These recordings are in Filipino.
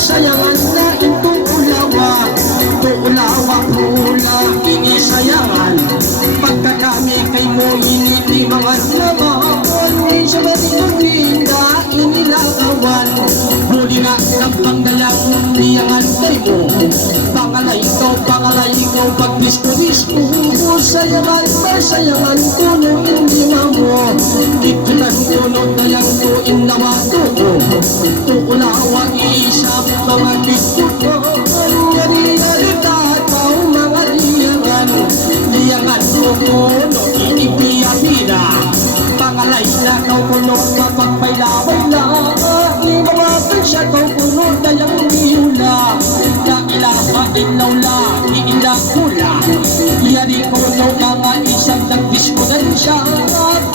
Sayangan na itong ulawa, tuulawa pula, ini sayangan. Pagka kami kay mo inipimangan naman, sa matinong linda inilagawan. Huli na kapang dalang liyangan kay mo, pangalay ikaw, pag-disko-disko. Sayangan, masayangan ko nung hindi mo, itunan ko nung dalang ko inawa ko. Tuulawa isap mga dito, yari-yari tataw mga liyangan mo kuno, inipiya-pina. Pangalay na kau kuno, mapagpayla-payla, mga pensya kau kuno, dalang niyula. La ilaha illallah, iilahula. Yari kuno mga isang nagdiskudan siya,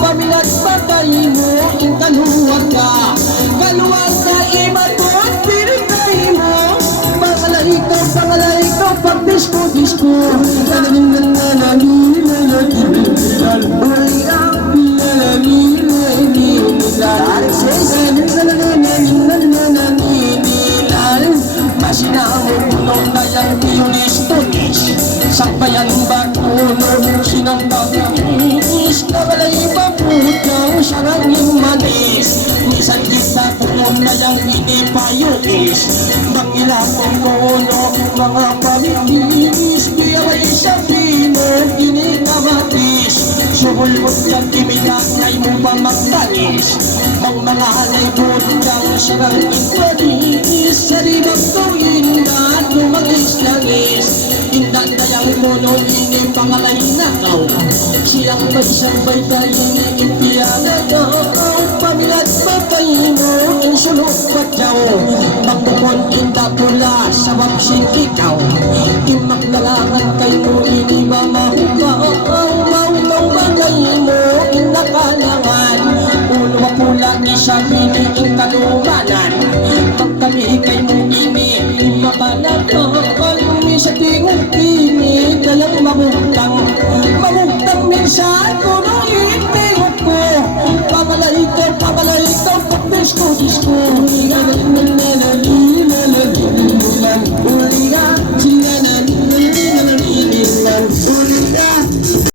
paminat patay mo, inkaluwag ka. Kaluwag ka, imatot, pinigay mo. Pangalay ka, pag-disko-disko. Masinamong punong dayang biyunis-tunis, sakbayan bakuno, sinang-bangis, nabalay maputang saranging manis. Minsan kita punong dayang inipayuis, mangilapong kuno, mga pamilis, biyalay sa pino, ininamatis. Suhulot kang kimitak nga'y mo pa magtanis, ang mga halibot kang saranging manis. Saribang tuwin na lumagis-langis, indan dayang puno ini pangalay nakaw. Siyang magsabay tayo ni impiyagagaw, pamilat papay mo ang sulok patyaw. Pagpupon inda pula sa wapsing ikaw, imaklalangan kayo ini mamahukaw. Mautaw bagay mo inakalangan, ulo pula isa piniing kalumanan. Pagkami kay mo ini mabalagol, sa tingong ini dalang mamutang siya ko